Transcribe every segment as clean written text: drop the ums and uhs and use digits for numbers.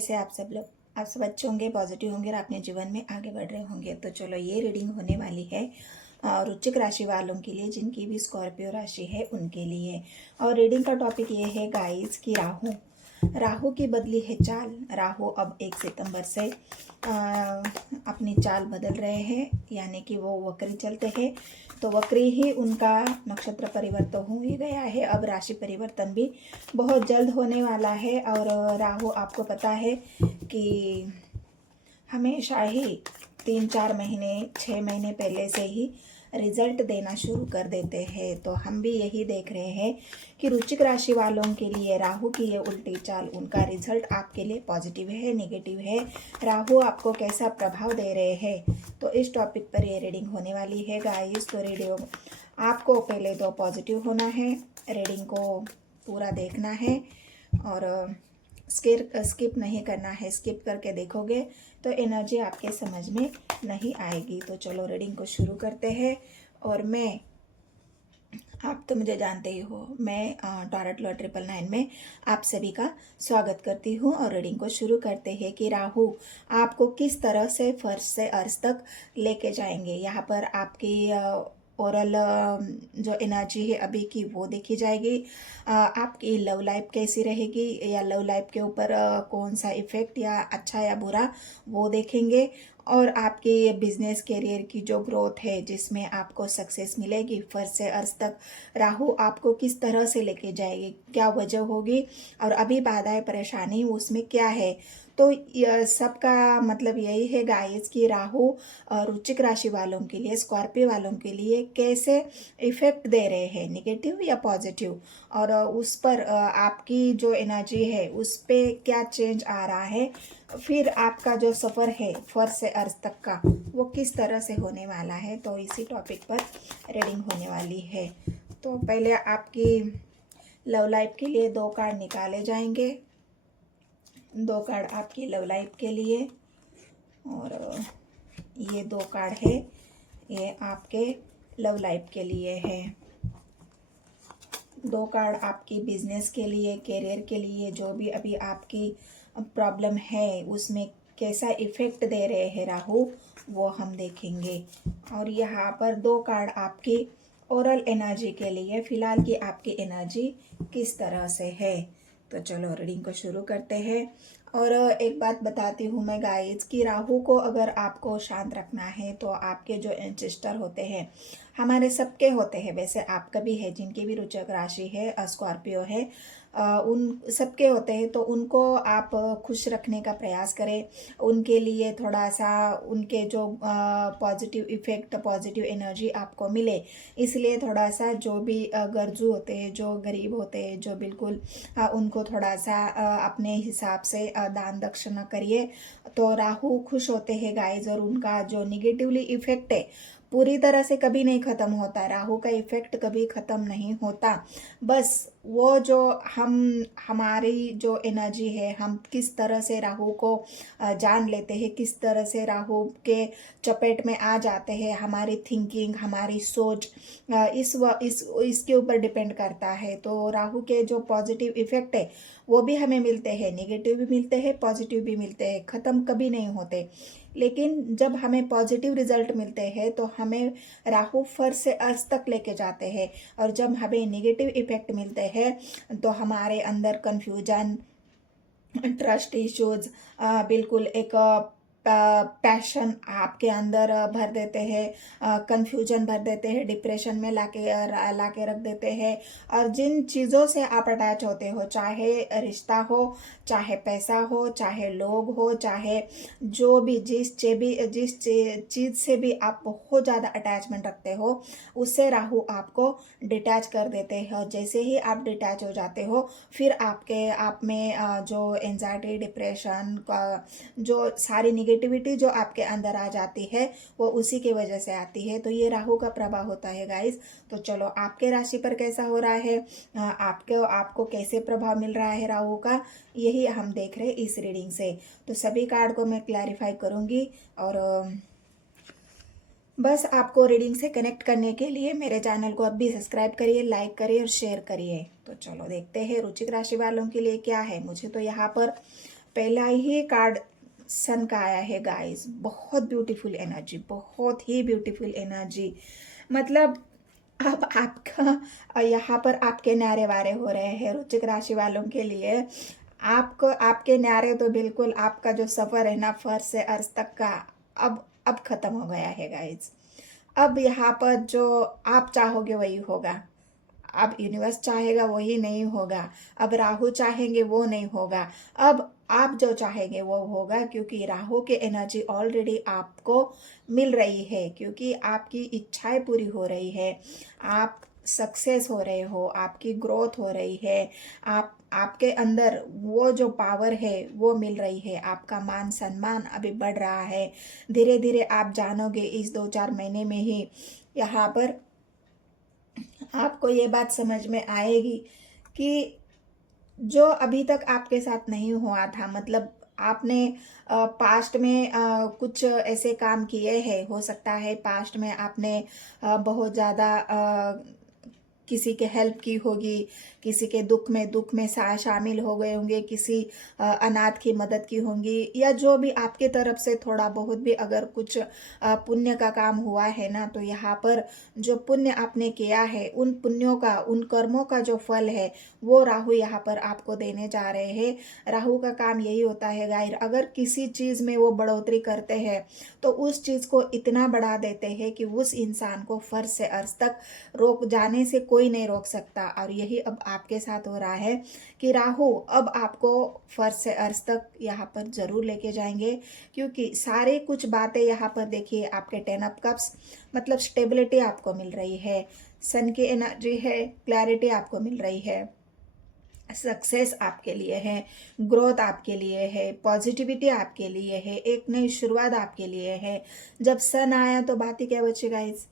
कैसे आप सब लोग, आप सब अच्छे होंगे, पॉजिटिव होंगे और अपने जीवन में आगे बढ़ रहे होंगे। तो चलो ये रीडिंग होने वाली है वृश्चिक राशि वालों के लिए, जिनकी भी स्कॉर्पियो राशि है उनके लिए। और रीडिंग का टॉपिक ये है गाइस कि राहु की बदली है चाल। राहु अब 1 सितंबर से अपनी चाल बदल रहे हैं, यानी कि वो वक्री चलते हैं। तो वक्री ही उनका नक्षत्र परिवर्तन हो ही गया है। अब राशि परिवर्तन भी बहुत जल्द होने वाला है। और राहु, आपको पता है कि हमेशा ही 3-4 महीने 6 महीने पहले से ही रिजल्ट देना शुरू कर देते हैं। तो हम भी यही देख रहे हैं कि वृश्चिक राशि वालों के लिए राहु की ये उल्टी चाल, उनका रिजल्ट आपके लिए पॉजिटिव है, नेगेटिव है, राहु आपको कैसा प्रभाव दे रहे हैं। तो इस टॉपिक पर ये रीडिंग होने वाली है गाइस। तो रीडिंग आपको पहले तो पॉजिटिव होना है, रीडिंग को पूरा देखना है और स्किप नहीं करना है। स्किप करके देखोगे तो एनर्जी आपके समझ में नहीं आएगी। तो चलो रीडिंग को शुरू करते हैं। और आप तो मुझे जानते ही हो, मैं टॉरट लॉ 999 में आप सभी का स्वागत करती हूँ। और रीडिंग को शुरू करते हैं कि राहु आपको किस तरह से फर्श से अर्श तक लेके जाएंगे। यहाँ पर आपकी ओरल जो एनर्जी है अभी की वो देखी जाएगी। आपकी लव लाइफ कैसी रहेगी, या लव लाइफ के ऊपर कौन सा इफेक्ट, या अच्छा या बुरा, वो देखेंगे। और आपके बिजनेस करियर की जो ग्रोथ है, जिसमें आपको सक्सेस मिलेगी, फर्स्ट से अर्श तक राहु आपको किस तरह से लेके जाएगी, क्या वजह होगी और अभी बाधाएं परेशानी उसमें क्या है। तो सबका मतलब यही है गाइस कि राहु वृश्चिक राशि वालों के लिए, स्कॉर्पियो वालों के लिए कैसे इफेक्ट दे रहे हैं, नेगेटिव या पॉजिटिव, और उस पर आपकी जो एनर्जी है उस पे क्या चेंज आ रहा है। फिर आपका जो सफ़र है फर्स्ट से अर्श तक का, वो किस तरह से होने वाला है। तो इसी टॉपिक पर रीडिंग होने वाली है। तो पहले आपकी लव लाइफ के लिए 2 कार्ड निकाले जाएंगे। 2 कार्ड आपकी लव लाइफ के लिए, और ये 2 कार्ड है, ये आपके लव लाइफ के लिए है। 2 कार्ड आपकी बिजनेस के लिए, करियर के लिए, जो भी अभी आपकी प्रॉब्लम है उसमें कैसा इफेक्ट दे रहे हैं राहु, वो हम देखेंगे। और यहाँ पर 2 कार्ड आपकी ओरल एनर्जी के लिए, फिलहाल की आपकी एनर्जी किस तरह से है। तो चलो रीडिंग को शुरू करते हैं। और एक बात बताती हूँ मैं गाइस कि राहु को अगर आपको शांत रखना है तो आपके जो एंसेस्टर होते हैं, हमारे सबके होते हैं, वैसे आपका भी है, जिनकी भी वृश्चिक राशि है, स्कॉर्पियो है, उन सबके होते हैं। तो उनको आप खुश रखने का प्रयास करें, उनके लिए थोड़ा सा उनके जो पॉजिटिव इफेक्ट, पॉजिटिव एनर्जी आपको मिले, इसलिए थोड़ा सा जो भी गर्जू होते हैं, जो गरीब होते हैं, जो बिल्कुल उनको थोड़ा सा अपने हिसाब से दान दक्षिणा करिए। तो राहु खुश होते हैं गाइज, और उनका जो निगेटिवली इफेक्ट है पूरी तरह से कभी नहीं खत्म होता। राहु का इफेक्ट कभी खत्म नहीं होता। बस वो जो हमारी जो एनर्जी है, हम किस तरह से राहु को जान लेते हैं, किस तरह से राहु के चपेट में आ जाते हैं, हमारी थिंकिंग, हमारी सोच, इसके ऊपर डिपेंड करता है। तो राहु के जो पॉजिटिव इफेक्ट है वो भी हमें मिलते हैं, नेगेटिव भी मिलते हैं, पॉजिटिव भी मिलते हैं, ख़त्म कभी नहीं होते। लेकिन जब हमें पॉजिटिव रिजल्ट मिलते हैं तो हमें राहु फर्श से अर्श तक लेके जाते हैं, और जब हमें नेगेटिव इफेक्ट मिलते हैं तो हमारे अंदर कन्फ्यूजन, ट्रस्ट इश्यूज, बिल्कुल एक पैशन आपके अंदर भर देते हैं, कंफ्यूजन भर देते हैं, डिप्रेशन में लाके रख देते हैं। और जिन चीज़ों से आप अटैच होते हो, चाहे रिश्ता हो, चाहे पैसा हो, चाहे लोग हो, चाहे जो भी जिस चीज़ से भी आप बहुत ज़्यादा अटैचमेंट रखते हो, उससे राहु आपको डिटैच कर देते हैं। और जैसे ही आप डिटैच हो जाते हो, फिर आप में जो एंजाइटी, डिप्रेशन, जो सारी निगेटिविटी जो आपके अंदर आ जाती है, वो उसी की वजह से आती है। तो ये राहु का प्रभाव होता है गाइस। तो चलो आपके राशि पर कैसा हो रहा है, आपको कैसे प्रभाव मिल रहा है राहु का, यही हम देख रहे हैं इस रीडिंग से। तो सभी कार्ड को मैं क्लैरिफाई करूंगी। और बस आपको रीडिंग से कनेक्ट करने के लिए मेरे चैनल को अब भी सब्सक्राइब करिए, लाइक करिए और शेयर करिए। तो चलो देखते हैं वृश्चिक राशि वालों के लिए क्या है। मुझे तो यहाँ पर पहला ही कार्ड सन का आया है गाइस। बहुत ब्यूटीफुल एनर्जी, बहुत ही ब्यूटीफुल एनर्जी। मतलब अब आपका यहाँ पर आपके न्यारे वारे हो रहे हैं वृश्चिक राशि वालों के लिए। आपको आपके न्यारे तो बिल्कुल आपका जो सफ़र है ना फर्श से अर्श तक का अब खत्म हो गया है गाइज। अब यहाँ पर जो आप चाहोगे वही होगा। अब यूनिवर्स चाहेगा वही नहीं होगा। अब राहु चाहेंगे वो नहीं होगा। अब आप जो चाहेंगे वो होगा, क्योंकि राहु की एनर्जी ऑलरेडी आपको मिल रही है, क्योंकि आपकी इच्छाएं पूरी हो रही है, आप सक्सेस हो रहे हो, आपकी ग्रोथ हो रही है, आप आपके अंदर वो जो पावर है वो मिल रही है, आपका मान सम्मान अभी बढ़ रहा है। धीरे धीरे आप जानोगे इस 2-4 महीने में ही यहाँ पर आपको ये बात समझ में आएगी कि जो अभी तक आपके साथ नहीं हुआ था, मतलब आपने पास्ट में कुछ ऐसे काम किए हैं, हो सकता है पास्ट में आपने बहुत ज़्यादा किसी के हेल्प की होगी, किसी के दुख में शामिल हो गए होंगे, किसी अनाथ की मदद की होंगी, या जो भी आपके तरफ से थोड़ा बहुत भी अगर कुछ पुण्य का काम हुआ है ना, तो यहाँ पर जो पुण्य आपने किया है उन पुण्यों का, उन कर्मों का जो फल है वो राहु यहाँ पर आपको देने जा रहे हैं। राहु का काम यही होता है गाइर, अगर किसी चीज़ में वो बढ़ोतरी करते हैं तो उस चीज़ को इतना बढ़ा देते हैं कि उस इंसान को फर्श से अर्श तक रोक जाने से कोई नहीं रोक सकता। और यही अब आपके साथ हो रहा है कि राहु अब आपको फर्श से अर्श तक यहाँ पर जरूर लेके जाएंगे, क्योंकि सारे कुछ बातें यहाँ पर देखिए आपके 10 ऑफ कप्स, मतलब स्टेबिलिटी आपको मिल रही है, सन की एनर्जी है, क्लैरिटी आपको मिल रही है, सक्सेस आपके लिए है, ग्रोथ आपके लिए है, पॉजिटिविटी आपके लिए है, एक नई शुरुआत आपके लिए है। जब सन आया तो बात ही क्या बचेगा। इस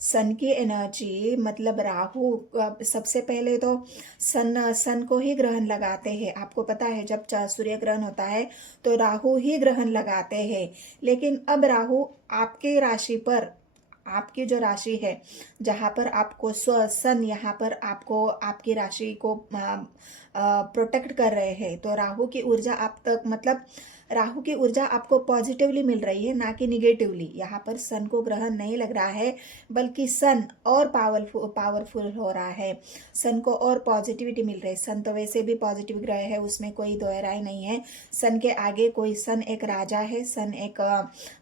सन की एनर्जी मतलब राहु सबसे पहले तो सन को ही ग्रहण लगाते हैं। आपको पता है जब सूर्य ग्रहण होता है तो राहु ही ग्रहण लगाते हैं, लेकिन अब राहु आपके राशि पर, आपकी जो राशि है जहाँ पर आपको सन यहाँ पर आपको आपकी राशि को प्रोटेक्ट कर रहे हैं, तो राहु की ऊर्जा आप तक, मतलब राहु की ऊर्जा आपको पॉजिटिवली मिल रही है, ना कि निगेटिवली। यहाँ पर सन को ग्रहण नहीं लग रहा है, बल्कि सन और पावरफुल हो रहा है, सन को और पॉजिटिविटी मिल रही है। सन तो वैसे भी पॉजिटिव ग्रह है, उसमें कोई दो राय नहीं है। सन के आगे कोई, सन एक राजा है, सन एक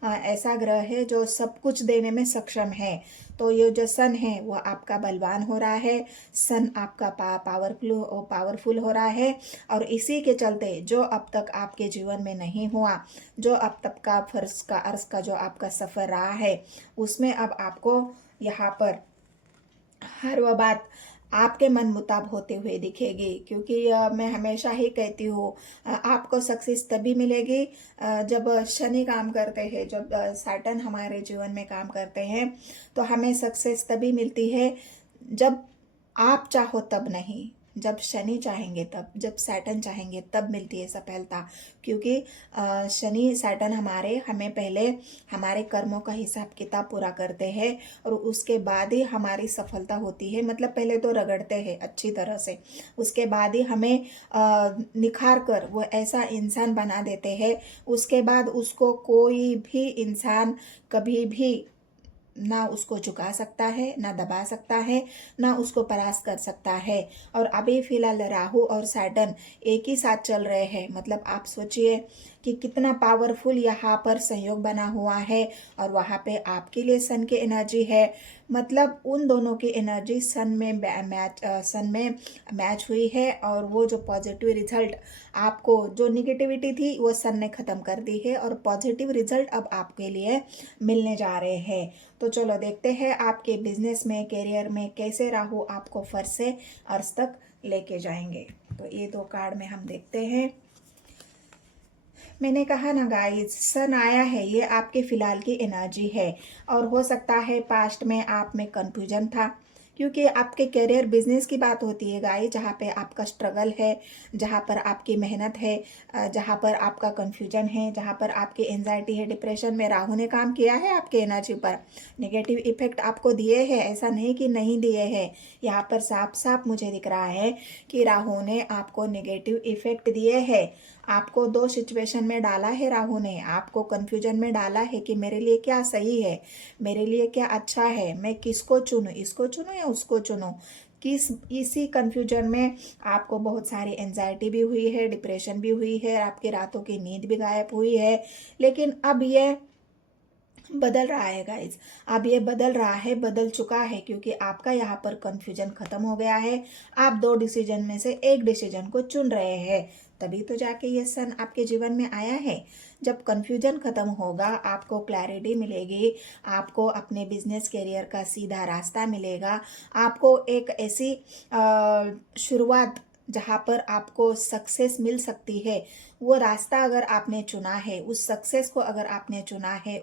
ऐसा ग्रह है जो सब कुछ देने में सक्षम है। तो ये जो सन है वो आपका बलवान हो रहा है, सन आपका पावरफुल हो रहा है। और इसी के चलते जो अब तक आपके जीवन में नहीं हुआ, जो अब तक का फर्श का अर्श का जो आपका सफ़र रहा है, उसमें अब आपको यहाँ पर हर वह बात आपके मन मुताब होते हुए दिखेगी। क्योंकि मैं हमेशा ही कहती हूँ आपको सक्सेस तभी मिलेगी जब शनि काम करते हैं, जब सैटर्न हमारे जीवन में काम करते हैं, तो हमें सक्सेस तभी मिलती है जब आप चाहो तब नहीं, जब शनि चाहेंगे तब, जब सैटर्न चाहेंगे तब मिलती है सफलता। क्योंकि शनि सैटर्न हमें पहले हमारे कर्मों का हिसाब किताब पूरा करते हैं और उसके बाद ही हमारी सफलता होती है। मतलब पहले तो रगड़ते हैं अच्छी तरह से, उसके बाद ही हमें निखार कर वो ऐसा इंसान बना देते हैं, उसके बाद उसको कोई भी इंसान कभी भी ना उसको झुका सकता है, ना दबा सकता है, ना उसको परास्त कर सकता है। और अभी फिलहाल राहु और सैटर्न एक ही साथ चल रहे हैं, मतलब आप सोचिए कि कितना पावरफुल यहाँ पर संयोग बना हुआ है। और वहाँ पे आपके लिए सन की एनर्जी है, मतलब उन दोनों की एनर्जी सन में मैच हुई है। और वो जो पॉजिटिव रिजल्ट, आपको जो निगेटिविटी थी वो सन ने ख़त्म कर दी है, और पॉजिटिव रिजल्ट अब आपके लिए मिलने जा रहे हैं। तो चलो देखते हैं आपके बिजनेस में, करियर में कैसे राहु आपको फर्श से अर्श तक लेके जाएंगे। तो ये 2 कार्ड में हम देखते हैं। मैंने कहा ना गाइस, सन आया है, ये आपके फिलहाल की एनर्जी है। और हो सकता है पास्ट में आप में कंफ्यूजन था, क्योंकि आपके करियर बिजनेस की बात होती है गाइस, जहाँ पे आपका स्ट्रगल है, जहाँ पर आपकी मेहनत है, जहाँ पर आपका कंफ्यूजन है, जहाँ पर आपकी एंजाइटी है, डिप्रेशन में राहु ने काम किया है आपके एनर्जी पर, नेगेटिव इफेक्ट आपको दिए हैं, ऐसा नहीं कि नहीं दिए हैं। यहाँ पर साफ साफ मुझे दिख रहा है कि राहु ने आपको नेगेटिव इफेक्ट दिए हैं। आपको दो सिचुएशन में डाला है राहु ने, आपको कंफ्यूजन में डाला है कि मेरे लिए क्या सही है, मेरे लिए क्या अच्छा है, मैं किसको चुनूं, इसको चुनूं या उसको चुनूं। इसी कंफ्यूजन में आपको बहुत सारी एंजाइटी भी हुई है, डिप्रेशन भी हुई है, आपकी रातों की नींद भी गायब हुई है। लेकिन अब ये बदल रहा है गाइज, अब ये बदल रहा है, बदल चुका है, क्योंकि आपका यहाँ पर कंफ्यूजन खत्म हो गया है। आप दो डिसीजन में से एक डिसीजन को चुन रहे हैं, तभी तो जाके ये सन आपके जीवन में आया है। जब कंफ्यूजन खत्म होगा, आपको क्लैरिटी मिलेगी, आपको अपने बिजनेस करियर का सीधा रास्ता मिलेगा, आपको एक ऐसी शुरुआत जहाँ पर आपको सक्सेस मिल सकती है, वो रास्ता अगर आपने चुना है, उस सक्सेस को अगर आपने चुना है,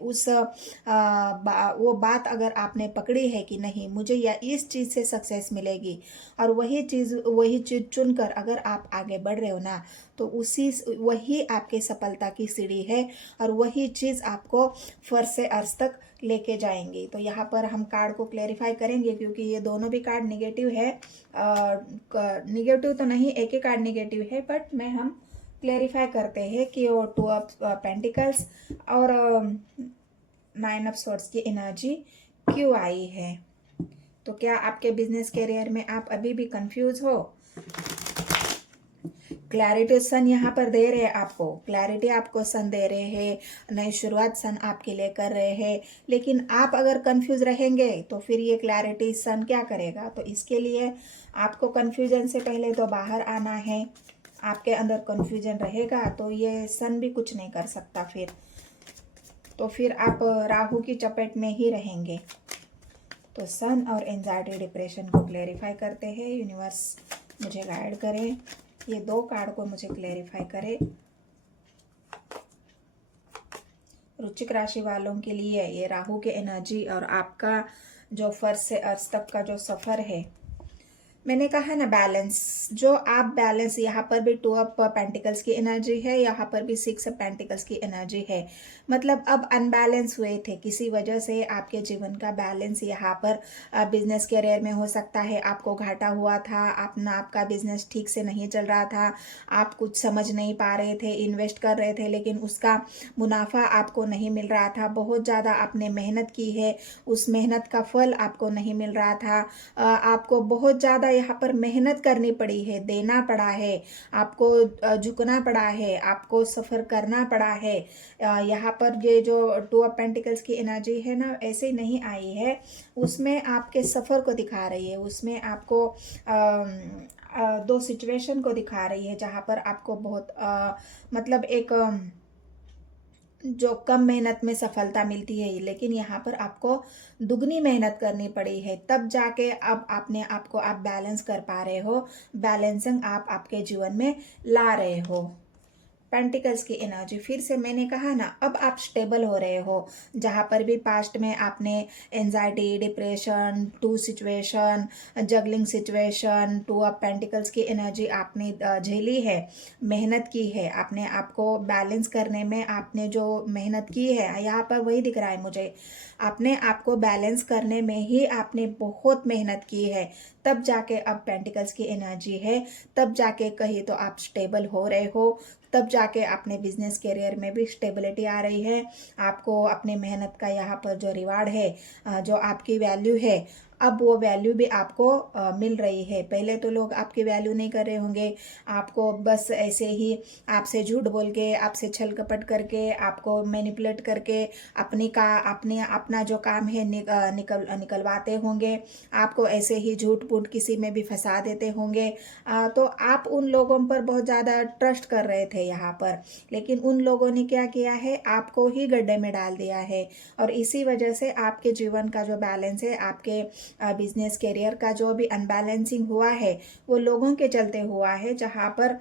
वो बात अगर आपने पकड़ी है कि नहीं मुझे या इस चीज़ से सक्सेस मिलेगी, और वही चीज़ चुनकर अगर आप आगे बढ़ रहे हो ना, तो वही आपके सफलता की सीढ़ी है, और वही चीज़ आपको फर्श से अर्श तक लेके जाएंगे। तो यहाँ पर हम कार्ड को क्लेरिफाई करेंगे, क्योंकि ये दोनों भी कार्ड निगेटिव है। निगेटिव तो नहीं, एक ही कार्ड निगेटिव है, बट हम क्लेरिफाई करते हैं कि वो टू ऑफ पेंटिकल्स और 9 ऑफ सॉर्ड्स की एनर्जी क्यों आई है। तो क्या आपके बिजनेस करियर में आप अभी भी कंफ्यूज हो? क्लैरिटी सन यहाँ पर दे रहे हैं आपको, क्लैरिटी आपको सन दे रहे हैं, नई शुरुआत सन आपके लिए कर रहे हैं। लेकिन आप अगर कंफ्यूज रहेंगे तो फिर ये क्लैरिटी सन क्या करेगा? तो इसके लिए आपको कंफ्यूजन से पहले तो बाहर आना है। आपके अंदर कंफ्यूजन रहेगा तो ये सन भी कुछ नहीं कर सकता, फिर आप राहु की चपेट में ही रहेंगे। तो सन और एंजाइटी डिप्रेशन को क्लेरिफाई करते हैं। यूनिवर्स मुझे गाइड करे, ये दो कार्ड को मुझे क्लेरिफाई करे। वृश्चिक राशि वालों के लिए ये राहु के एनर्जी और आपका जो फर्श से अर्श तक का जो सफर है, मैंने कहा ना बैलेंस, जो आप बैलेंस, यहाँ पर भी 2 ऑफ पेंटिकल्स की एनर्जी है, यहाँ पर भी 6 ऑफ पेंटिकल्स की एनर्जी है। मतलब अब अनबैलेंस हुए थे, किसी वजह से आपके जीवन का बैलेंस यहाँ पर बिजनेस करियर में हो सकता है आपको घाटा हुआ था, आपका बिजनेस ठीक से नहीं चल रहा था, आप कुछ समझ नहीं पा रहे थे, इन्वेस्ट कर रहे थे लेकिन उसका मुनाफा आपको नहीं मिल रहा था। बहुत ज़्यादा आपने मेहनत की है, उस मेहनत का फल आपको नहीं मिल रहा था। आपको बहुत ज़्यादा यहाँ पर मेहनत करनी पड़ी है, देना पड़ा है, आपको झुकना पड़ा है, आपको सफ़र करना पड़ा है। यहाँ पर ये जो 2 ऑफ पेंटिकल्स की एनर्जी है ना, ऐसे नहीं आई है, उसमें आपके सफ़र को दिखा रही है, उसमें आपको दो सिचुएशन को दिखा रही है जहाँ पर आपको बहुत मतलब एक जो कम मेहनत में सफलता मिलती है, लेकिन यहाँ पर आपको दुगनी मेहनत करनी पड़ी है, तब जाके अब अपने आप को आप बैलेंस कर पा रहे हो, बैलेंसिंग आप आपके जीवन में ला रहे हो। पेंटिकल्स की एनर्जी, फिर से मैंने कहा ना, अब आप स्टेबल हो रहे हो। जहाँ पर भी पास्ट में आपने anxiety, depression, two situation, juggling situation, 2 of pentacles की एनर्जी आपने झेली है, मेहनत की है, आपने आपको बैलेंस करने में आपने जो मेहनत की है, यहाँ पर वही दिख रहा है मुझे, अपने आप को बैलेंस करने में ही आपने बहुत मेहनत की है, तब जाके अब पेंटिकल्स की एनर्जी है, तब जाके कहीं तो आप स्टेबल हो रहे हो, तब जाके अपने बिजनेस करियर में भी स्टेबिलिटी आ रही है। आपको अपने मेहनत का यहाँ पर जो रिवार्ड है, जो आपकी वैल्यू है, अब वो वैल्यू भी आपको मिल रही है। पहले तो लोग आपकी वैल्यू नहीं कर रहे होंगे, आपको बस ऐसे ही आपसे झूठ बोल के, आपसे छल कपट करके, आपको मैनिपुलेट करके अपना जो काम है निकलवाते होंगे, आपको ऐसे ही झूठ पूठ किसी में भी फंसा देते होंगे। तो आप उन लोगों पर बहुत ज़्यादा ट्रस्ट कर रहे थे यहाँ पर, लेकिन उन लोगों ने क्या किया है, आपको ही गड्ढे में डाल दिया है, और इसी वजह से आपके जीवन का जो बैलेंस है, आपके बिजनेस करियर का जो भी अनबैलेंसिंग हुआ है, वो लोगों के चलते हुआ है। जहाँ पर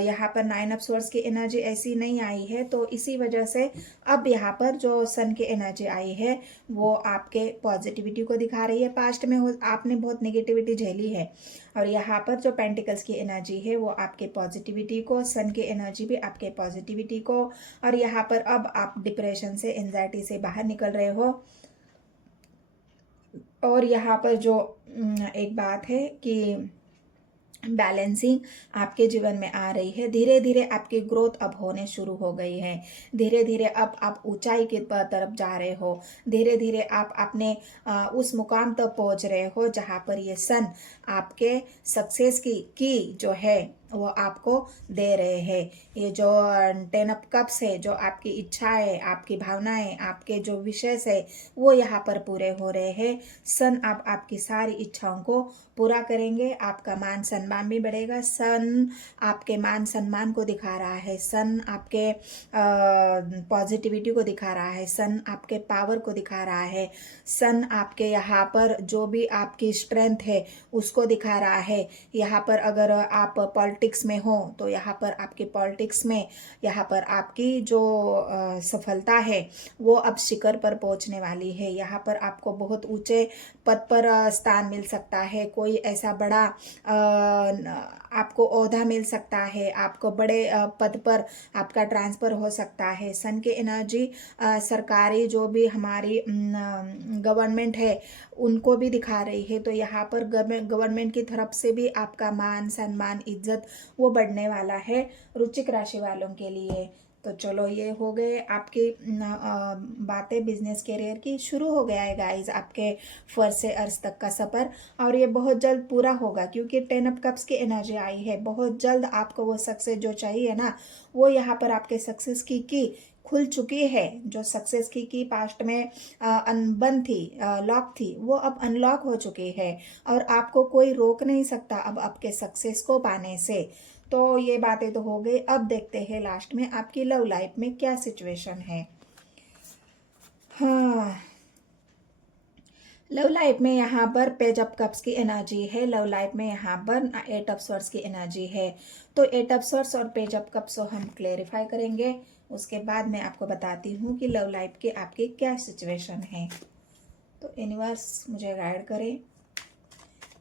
यहाँ पर 9 ऑफ सॉर्ड्स की एनर्जी ऐसी नहीं आई है, तो इसी वजह से अब यहाँ पर जो सन की एनर्जी आई है, वो आपके पॉजिटिविटी को दिखा रही है। पास्ट में आपने बहुत नेगेटिविटी झेली है, और यहाँ पर जो पेंटिकल्स की एनर्जी है वो आपके पॉजिटिविटी को, सन की एनर्जी भी आपके पॉजिटिविटी को, और यहाँ पर अब आप डिप्रेशन से, एंजाइटी से बाहर निकल रहे हो। और यहाँ पर जो एक बात है कि बैलेंसिंग आपके जीवन में आ रही है। धीरे धीरे आपकी ग्रोथ अब होने शुरू हो गई है। धीरे धीरे अब आप ऊंचाई की तरफ जा रहे हो। धीरे धीरे आप अपने उस मुकाम तक पहुंच रहे हो जहां पर ये सन आपके सक्सेस की जो है वो आपको दे रहे हैं। ये जो 10 ऑफ कप्स है, जो आपकी इच्छाएं, आपकी भावनाएं, आपके जो विशेष है वो यहाँ पर पूरे हो रहे हैं। सन आप आपकी सारी इच्छाओं को पूरा करेंगे। आपका मान सम्मान भी बढ़ेगा। सन आपके मान सम्मान को दिखा रहा है। सन आपके पॉजिटिविटी को दिखा रहा है। सन आपके पावर को दिखा रहा है। सन आपके यहाँ पर जो भी आपकी स्ट्रेंथ है उसको दिखा रहा है। यहाँ पर अगर आप पॉलिटिक्स में हो तो यहाँ पर आपकी पॉलिटिक्स में यहाँ पर आपकी जो सफलता है वो अब शिखर पर पहुंचने वाली है। यहाँ पर आपको बहुत ऊंचे पद पर स्थान मिल सकता है। कोई ऐसा बड़ा आपको ओहदा मिल सकता है। आपको बड़े पद पर आपका ट्रांसफर हो सकता है। सन की एनर्जी सरकारी जो भी हमारी गवर्नमेंट है उनको भी दिखा रही है। तो यहाँ पर गवर्नमेंट की तरफ से भी आपका मान सम्मान इज्जत वो बढ़ने वाला है वृश्चिक राशि वालों के लिए। तो चलो ये हो गए आपकी बातें बिजनेस करियर की। शुरू हो गया है गाइस आपके फर्स्ट से अर्थ तक का सफ़र, और ये बहुत जल्द पूरा होगा क्योंकि 10 ऑफ कप्स की एनर्जी आई है। बहुत जल्द आपको वो सक्सेस जो चाहिए ना वो यहाँ पर आपके सक्सेस की खुल चुकी है। जो सक्सेस की पास्ट में बंद थी, लॉक थी, वो अब अनलॉक हो चुकी है और आपको कोई रोक नहीं सकता अब आपके सक्सेस को पाने से। तो ये बातें तो हो गई। अब देखते हैं लास्ट में आपकी लव लाइफ में क्या सिचुएशन है। हाँ, लव लाइफ में यहाँ पर पेज ऑफ कप्स की एनर्जी है। लव लाइफ में यहाँ पर 8 ऑफ स्वॉर्ड्स की एनर्जी है। तो 8 ऑफ स्वॉर्ड्स और पेज ऑफ कप्स को हम क्लेरिफाई करेंगे। उसके बाद मैं आपको बताती हूँ कि लव लाइफ की आपकी क्या सिचुएशन है। तो यूनिवर्स मुझे गाइड करे,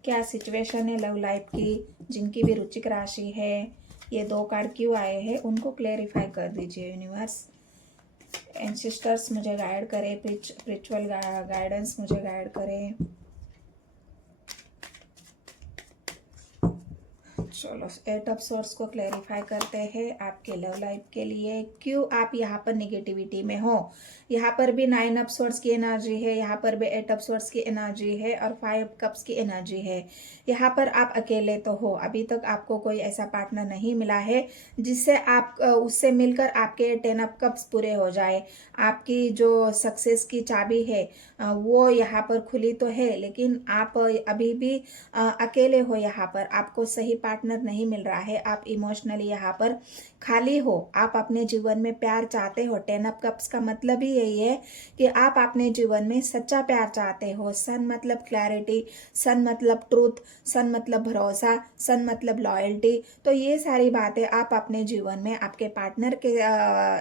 क्या सिचुएशन है लव लाइफ की। जिनकी भी रुचिक राशि है, ये 2 कार्ड क्यों आए हैं उनको क्लेरिफाई कर दीजिए यूनिवर्स। एंसेस्टर्स मुझे गाइड करे, स्पिरिचुअल गाइडेंस मुझे गाइड करे। चलो 8 ऑफ स्वॉर्ड्स को क्लैरिफाई करते हैं आपके लव लाइफ के लिए। क्यों आप यहाँ पर नेगेटिविटी में हो। यहाँ पर भी 9 ऑफ स्वॉर्ड्स की एनर्जी है, यहाँ पर भी 8 ऑफ स्वॉर्ड्स की एनर्जी है और 5 कप्स की एनर्जी है। यहाँ पर आप अकेले तो हो, अभी तक आपको कोई ऐसा पार्टनर नहीं मिला है जिससे आप उससे मिलकर आपके 10 ऑफ कप्स पूरे हो जाए। आपकी जो सक्सेस की चाबी है वो यहाँ पर खुली तो है, लेकिन आप अभी भी अकेले हो। यहाँ पर आपको सही पार्टनर नहीं मिल रहा है। आप इमोशनली यहाँ पर खाली हो। आप अपने जीवन में प्यार चाहते हो। 10 ऑफ कप्स का मतलब ही यही है कि आप अपने जीवन में सच्चा प्यार चाहते हो। सन मतलब क्लैरिटी, सन मतलब ट्रूथ, सन मतलब भरोसा, सन मतलब लॉयल्टी। तो ये सारी बातें आप अपने जीवन में आपके पार्टनर के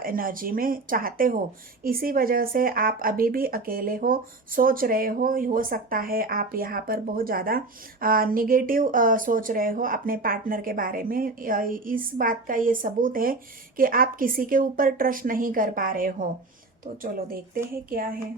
एनर्जी में चाहते हो। इसी वजह से आप अभी भी अकेले हो, सोच रहे हो सकता है आप यहाँ पर बहुत ज़्यादा निगेटिव सोच रहे हो अपने पार्टनर के बारे में। इस बात का ये सबूत है कि आप किसी के ऊपर ट्रस्ट नहीं कर पा रहे हो। तो चलो देखते हैं क्या है।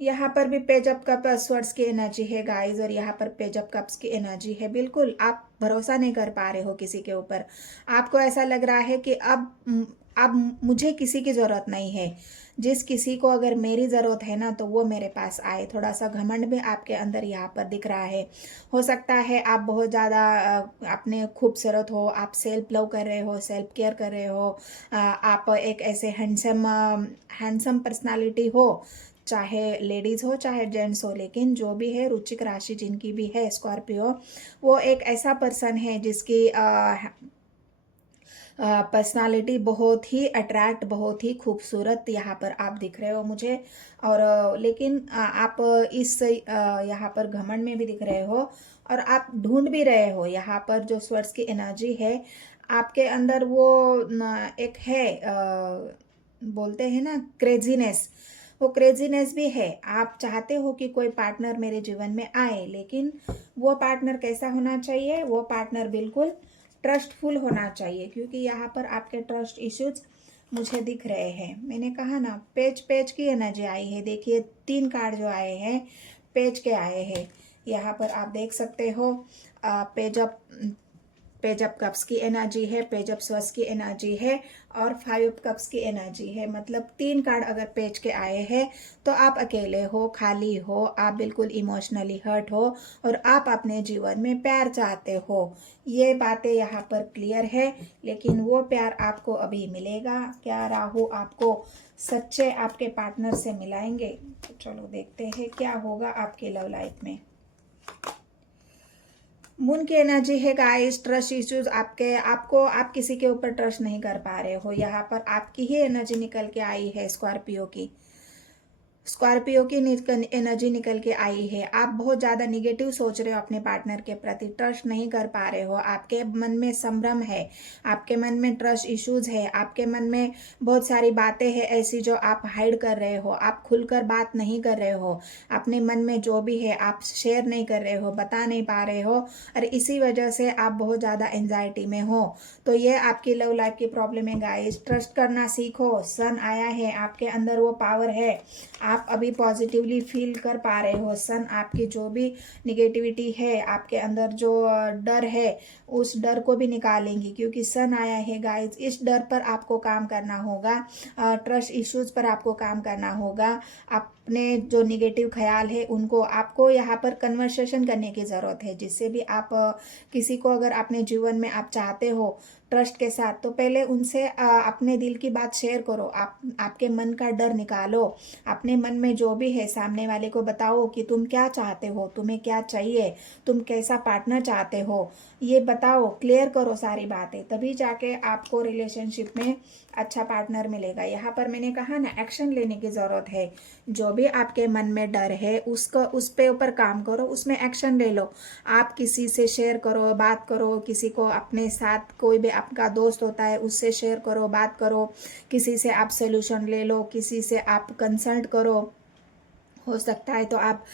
यहाँ पर भी पेज ऑफ कप स्वॉर्ड्स की एनर्जी है गाइस, और यहाँ पर पेज ऑफ कप्स की एनर्जी है। बिल्कुल आप भरोसा नहीं कर पा रहे हो किसी के ऊपर। आपको ऐसा लग रहा है कि अब मुझे किसी की ज़रूरत नहीं है। जिस किसी को अगर मेरी ज़रूरत है ना तो वो मेरे पास आए। थोड़ा सा घमंड भी आपके अंदर यहाँ पर दिख रहा है। हो सकता है आप बहुत ज़्यादा अपने खूबसूरत हो, आप सेल्फ लव कर रहे हो, सेल्फ केयर कर रहे हो, आप एक ऐसे हैंडसम पर्सनालिटी हो, चाहे लेडीज़ हो चाहे जेंट्स हो। लेकिन जो भी है रुचिक राशि जिनकी भी है स्कॉर्पियो, वो एक ऐसा पर्सन है जिसकी पर्सनालिटी बहुत ही अट्रैक्ट, बहुत ही खूबसूरत यहाँ पर आप दिख रहे हो मुझे। और लेकिन आप इस यहाँ पर घमंड में भी दिख रहे हो और आप ढूंढ भी रहे हो। यहाँ पर जो स्वर्ड्स की एनर्जी है आपके अंदर वो एक है, बोलते हैं ना क्रेजीनेस, वो क्रेजीनेस भी है। आप चाहते हो कि कोई पार्टनर मेरे जीवन में आए, लेकिन वो पार्टनर कैसा होना चाहिए। वो पार्टनर बिल्कुल ट्रस्टफुल होना चाहिए, क्योंकि यहाँ पर आपके ट्रस्ट इश्यूज मुझे दिख रहे हैं। मैंने कहा ना पेज की एनर्जी आई है। देखिए 3 कार्ड जो आए हैं पेज के आए हैं। यहाँ पर आप देख सकते हो पेज ऑफ कप्स की एनर्जी है, पेज ऑफ स्वर्ड्स की एनर्जी है और 5 ऑफ कप्स की एनर्जी है। मतलब 3 कार्ड अगर पेज के आए हैं तो आप अकेले हो, खाली हो, आप बिल्कुल इमोशनली हर्ट हो और आप अपने जीवन में प्यार चाहते हो। ये बातें यहाँ पर क्लियर है, लेकिन वो प्यार आपको अभी मिलेगा क्या? राहु आपको सच्चे आपके पार्टनर से मिलाएंगे? तो चलो देखते हैं क्या होगा आपके लव लाइफ में। मून की एनर्जी है गाइस, ट्रस्ट इश्यूज आप किसी के ऊपर ट्रस्ट नहीं कर पा रहे हो। यहाँ पर आपकी ही एनर्जी निकल के आई है स्कॉर्पियो की एनर्जी निकल के आई है। आप बहुत ज़्यादा निगेटिव सोच रहे हो अपने पार्टनर के प्रति, ट्रस्ट नहीं कर पा रहे हो, आपके मन में संभ्रम है, आपके मन में ट्रस्ट इश्यूज है, आपके मन में बहुत सारी बातें हैं ऐसी जो आप हाइड कर रहे हो, आप खुलकर बात नहीं कर रहे हो, अपने मन में जो भी है आप शेयर नहीं कर रहे हो, बता नहीं पा रहे हो और इसी वजह से आप बहुत ज़्यादा एंजाइटी में हो। तो ये आपकी लव लाइफ की प्रॉब्लम है गाइस। ट्रस्ट करना सीखो। सन आया है, आपके अंदर वो पावर है, आप अभी पॉजिटिवली फील कर पा रहे हो। सन आपकी जो भी निगेटिविटी है, आपके अंदर जो डर है, उस डर को भी निकालेंगी क्योंकि सन आया है गाइस। इस डर पर आपको काम करना होगा, ट्रस्ट इश्यूज पर आपको काम करना होगा। अपने जो निगेटिव ख्याल है उनको आपको यहाँ पर कन्वर्सेशन करने की ज़रूरत है, जिससे भी आप किसी को अगर अपने जीवन में आप चाहते हो ट्रस्ट के साथ, तो पहले उनसे अपने दिल की बात शेयर करो। आपके मन का डर निकालो, अपने मन में जो भी है सामने वाले को बताओ कि तुम क्या चाहते हो, तुम्हें क्या चाहिए, तुम कैसा पार्टनर चाहते हो, ये बताओ, क्लियर करो सारी बातें, तभी जाके आपको रिलेशनशिप में अच्छा पार्टनर मिलेगा। यहाँ पर मैंने कहा ना, एक्शन लेने की ज़रूरत है। जो भी आपके मन में डर है उस पे ऊपर काम करो, उसमें एक्शन ले लो। आप किसी से शेयर करो, बात करो, किसी को अपने साथ कोई भी आपका दोस्त होता है उससे शेयर करो, बात करो, किसी से आप सोल्यूशन ले लो, किसी से आप कंसल्ट करो। हो सकता है तो आप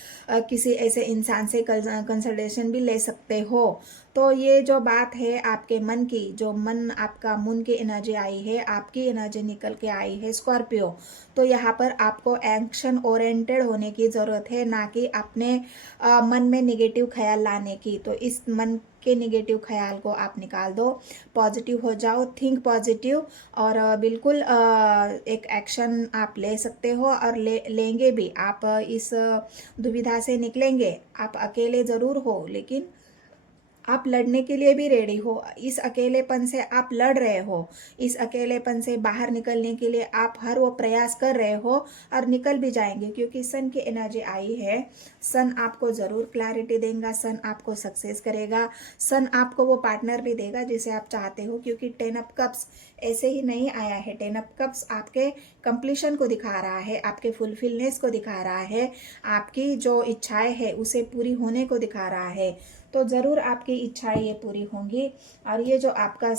किसी ऐसे इंसान से कंसल्टेशन भी ले सकते हो। तो ये जो बात है आपके मन की, जो मन आपका मून की एनर्जी आई है, आपकी एनर्जी निकल के आई है स्कॉर्पियो, तो यहाँ पर आपको एक्शन ओरिएंटेड होने की ज़रूरत है, ना कि अपने मन में नेगेटिव ख्याल लाने की। तो इस मन के नेगेटिव ख्याल को आप निकाल दो, पॉजिटिव हो जाओ, थिंक पॉजिटिव और बिल्कुल एक एक्शन आप ले सकते हो और लेंगे भी। आप इस दुविधा से निकलेंगे। आप अकेले ज़रूर हो, लेकिन आप लड़ने के लिए भी रेडी हो। इस अकेलेपन से आप लड़ रहे हो, इस अकेलेपन से बाहर निकलने के लिए आप हर वो प्रयास कर रहे हो और निकल भी जाएंगे, क्योंकि सन की एनर्जी आई है। सन आपको ज़रूर क्लैरिटी देगा, सन आपको सक्सेस करेगा, सन आपको वो पार्टनर भी देगा जिसे आप चाहते हो, क्योंकि 10 ऑफ कप्स ऐसे ही नहीं आया है। 10 ऑफ कप्स आपके कंप्लीशन को दिखा रहा है, आपके फुलफिलनेस को दिखा रहा है, आपकी जो इच्छाएं है उसे पूरी होने को दिखा रहा है। तो ज़रूर आपकी इच्छाएं ये पूरी होंगी। और ये जो आपका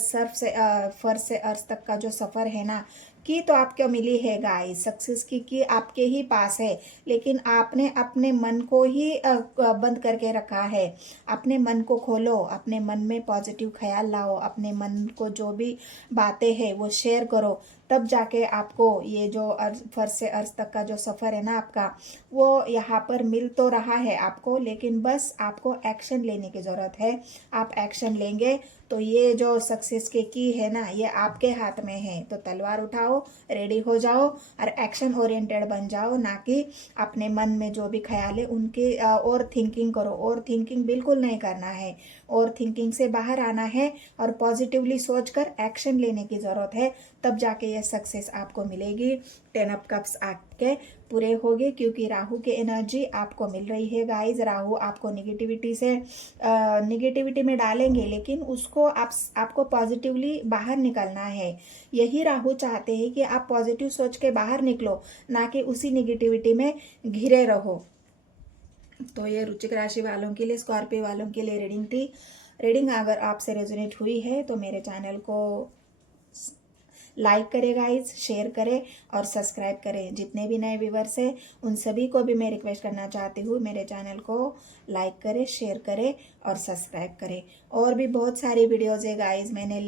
फर्श से अर्श तक का जो सफ़र है ना, की तो आपको मिली है गाइस, सक्सेस की आपके ही पास है, लेकिन आपने अपने मन को ही बंद करके रखा है। अपने मन को खोलो, अपने मन में पॉजिटिव ख्याल लाओ, अपने मन को जो भी बातें हैं वो शेयर करो, तब जाके आपको ये जो फर्श से अर्श तक का जो सफ़र है ना आपका, वो यहाँ पर मिल तो रहा है आपको, लेकिन बस आपको एक्शन लेने की ज़रूरत है। आप एक्शन लेंगे तो ये जो सक्सेस की है ना, ये आपके हाथ में है। तो तलवार उठाओ, रेडी हो जाओ और एक्शन ओरिएंटेड बन जाओ, ना कि अपने मन में जो भी ख्याल है उनके और थिंकिंग करो। और थिंकिंग बिल्कुल नहीं करना है, और थिंकिंग से बाहर आना है और पॉजिटिवली सोचकर एक्शन लेने की ज़रूरत है, तब जाके ये सक्सेस आपको मिलेगी। 10 ऑफ कप्स आपके पूरे होंगे, क्योंकि राहु की एनर्जी आपको मिल रही है गाइस। राहु आपको निगेटिविटी में डालेंगे, लेकिन उसको आपको पॉजिटिवली बाहर निकलना है। यही राहु चाहते हैं कि आप पॉजिटिव सोच के बाहर निकलो, ना कि उसी निगेटिविटी में घिरे रहो। तो ये वृश्चिक राशि वालों के लिए, स्कॉर्पियो वालों के लिए रीडिंग थी। रीडिंग अगर आपसे रेजोनेट हुई है तो मेरे चैनल को लाइक करें गाइस, शेयर करें और सब्सक्राइब करें। जितने भी नए व्यूवर्स हैं उन सभी को भी मैं रिक्वेस्ट करना चाहती हूँ, मेरे चैनल को लाइक करें, शेयर करें और सब्सक्राइब करें। और भी बहुत सारी वीडियोज़ है गाइस, मैंने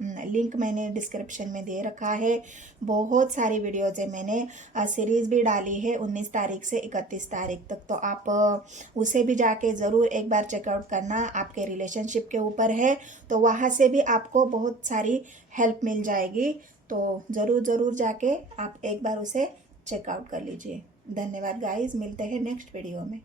लिंक मैंने डिस्क्रिप्शन में दे रखा है। बहुत सारी वीडियोज़ है, मैंने सीरीज़ भी डाली है 19 तारीख से 31 तारीख तक, तो आप उसे भी जाके ज़रूर एक बार चेकआउट करना। आपके रिलेशनशिप के ऊपर है, तो वहाँ से भी आपको बहुत सारी हेल्प मिल जाएगी। तो ज़रूर जाके आप एक बार उसे चेकआउट कर लीजिए। धन्यवाद गाइस, मिलते हैं नेक्स्ट वीडियो में।